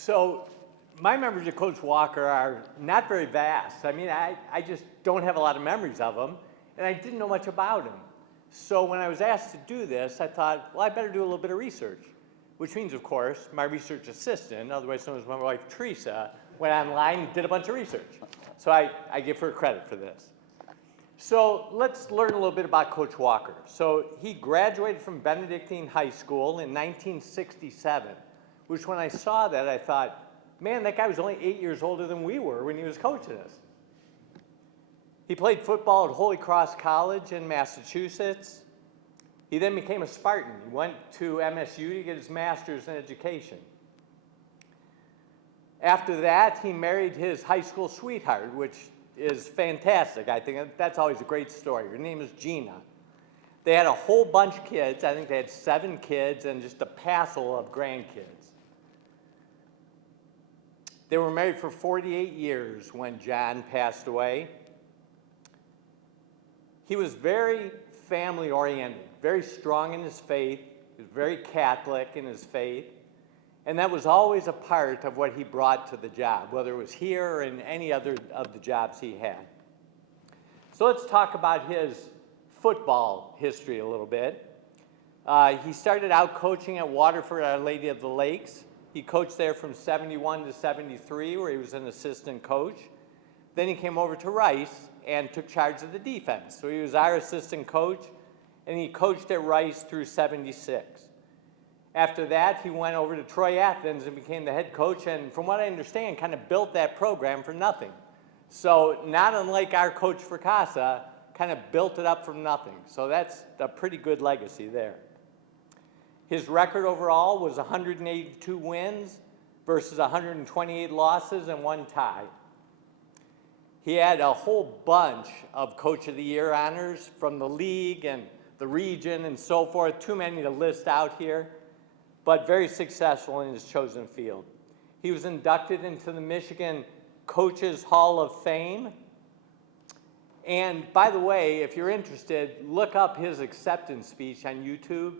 So my memories of Coach Walker are not very vast. I mean, I just don't have a lot of memories of him, and I didn't know much about him. So when I was asked to do this, I thought, well, I better do a little bit of research, which means, of course, my research assistant, otherwise known as my wife, Teresa, went online and did a bunch of research. So I give her credit for this. So let's learn a little bit about Coach Walker. So he graduated from Benedictine High School in 1967, which when I saw that, I thought, man, that guy was only 8 years older than we were when he was coaching us. He played football at Holy Cross College in Massachusetts. He then became a Spartan. He went to MSU to get his master's in education. After that, he married his high school sweetheart, which is fantastic. I think that's always a great story. Her name is Gina. They had a whole bunch of kids. I think they had 7 kids and just a passel of grandkids. They were married for 48 years when John passed away. He was very family-oriented, very strong in his faith. He was very Catholic in his faith. And that was always a part of what he brought to the job, whether it was here or in any other of the jobs he had. So let's talk about his football history a little bit. He started out coaching at Waterford Our Lady of the Lakes. He coached there from 71 to 73, where he was an assistant coach. Then he came over to Rice and took charge of the defense. So he was our assistant coach, and he coached at Rice through 76. After that, he went over to Troy Athens and became the head coach, and from what I understand, kind of built that program from nothing. So not unlike our coach for Casa, kind of built it up from nothing. So that's a pretty good legacy there. His record overall was 182 wins versus 128 losses and 1 tie. He had a whole bunch of Coach of the Year honors from the league and the region and so forth. Too many to list out here, but very successful in his chosen field. He was inducted into the Michigan Coaches Hall of Fame. And by the way, if you're interested, look up his acceptance speech on YouTube.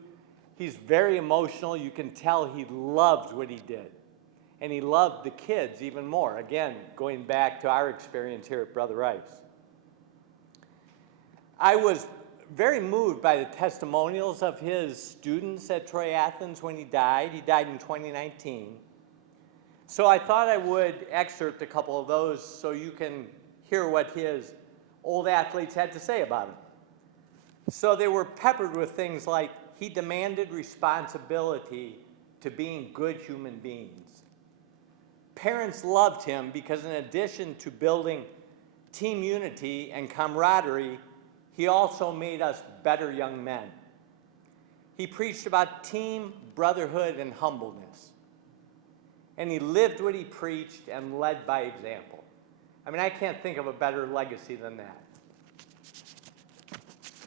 He's very emotional. You can tell he loved what he did. And he loved the kids even more. Again, going back to our experience here at Brother Rice. I was very moved by the testimonials of his students at Troy Athens when he died. He died in 2019. So I thought I would excerpt a couple of those so you can hear what his old athletes had to say about him. So they were peppered with things like, he demanded responsibility to being good human beings. Parents loved him because in addition to building team unity and camaraderie, he also made us better young men. He preached about team, brotherhood, and humbleness. And he lived what he preached and led by example. I mean, I can't think of a better legacy than that.